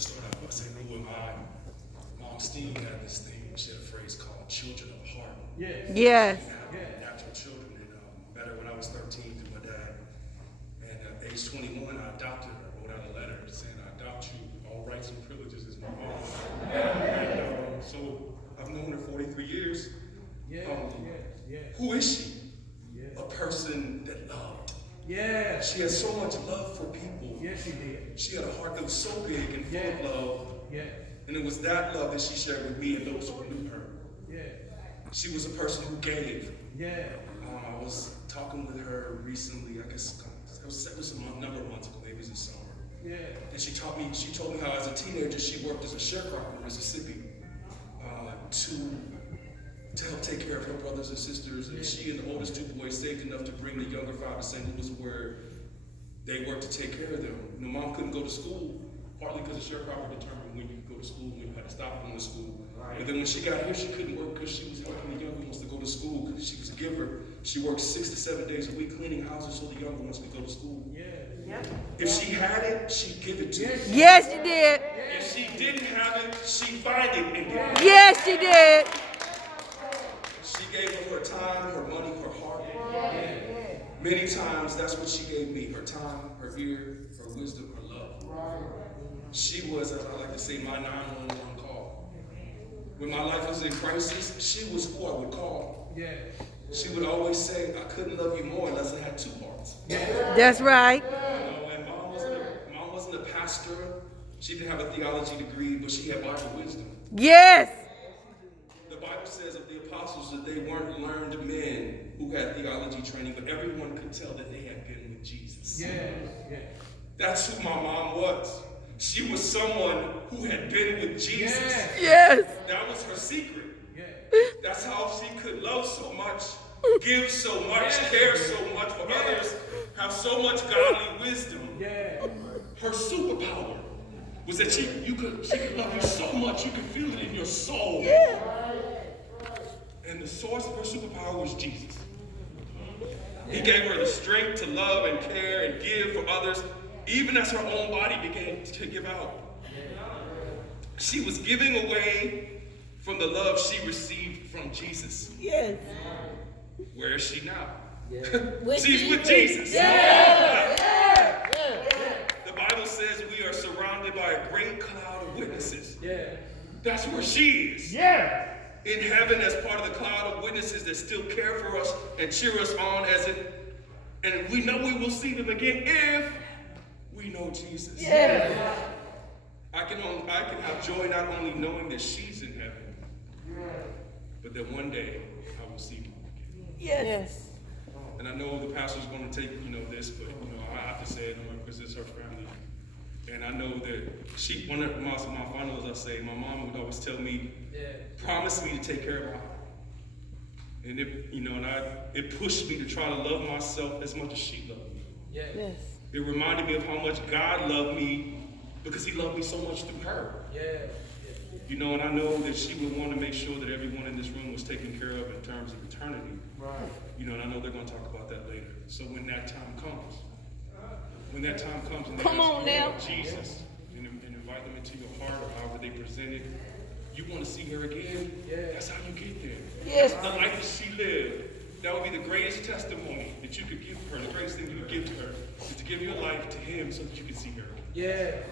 to start out by saying, who am I? Mom Stein had this thing, she had a phrase called children of the heart. Yes. Natural children. And met her when I was 13 through my dad. And at age 21, I adopted her. I wrote out a letter saying, I adopt you, all rights and privileges as my mom. And so I've known her 43 years. Who is she? A person that loved. She had so much love for people. Yes, she did. She had a heart that was so big and full of love. And it was that love that she shared with me and those who knew her. She was a person who gave. I was talking with her recently, I guess it was a number of months ago, maybe it was in summer. And she told me how as a teenager she worked as a sharecropper in Mississippi to help take care of her brothers and sisters. And she and the oldest two boys saved enough to bring the younger 5 to St. Louis where they worked to take care of them. You know, Mom couldn't go to school, partly because the sharecropper determined when you could go to school, when you had to stop going to school. But then when she got here, she couldn't work because she was helping the younger ones to go to school because she was a giver. She worked 6 to 7 days a week cleaning houses so the younger ones could go to school. If she had it, she'd give it to you. Yes, she did. If she didn't have it, she'd find it and give it. Yes, she did. She gave her time, her money, her heart. Many times, that's what she gave me. Her time, her ear, her wisdom, her love. She was, as I like to say, my 911 call. When my life was in crisis, she was who I would call. She would always say, I couldn't love you more unless I had 2 hearts. That's right. You know, and Mom wasn't a pastor. She didn't have a theology degree, but she had Bible wisdom. Yes. The Bible says of the apostles that they weren't learned men who had theology training, but everyone could tell that they had been with Jesus. That's who my mom was. She was someone who had been with Jesus. Yes. That was her secret. That's how she could love so much, give so much, care so much for others, have so much godly wisdom. Her superpower was that she could love you so much you could feel it in your soul. And the source of her superpower was Jesus. He gave her the strength to love and care and give for others, even as her own body began to give out. She was giving away from the love she received from Jesus. Where is she now? She's with Jesus. The Bible says we are surrounded by a great cloud of witnesses. That's where she is. In heaven as part of the cloud of witnesses that still care for us and cheer us on and we know we will see them again if we know Jesus. I can have joy not only knowing that she's in heaven, but that one day I will see her again. And I know the pastor's going to take, this, but, I have to say it because it's her family. And I know that one of my finals, I say, my mom would always tell me, promise me to take care of my heart. And it pushed me to try to love myself as much as she loved me. It reminded me of how much God loved me because he loved me so much through her. And I know that she would want to make sure that everyone in this room was taken care of in terms of eternity. And I know they're going to talk about that later. So when that time comes, and they ask you about Jesus and invite them into your heart or however they present it, you want to see her again, that's how you get there. The life that she lived, that would be the greatest testimony that you could give her. The greatest thing you could give to her is to give your life to him so that you can see her again.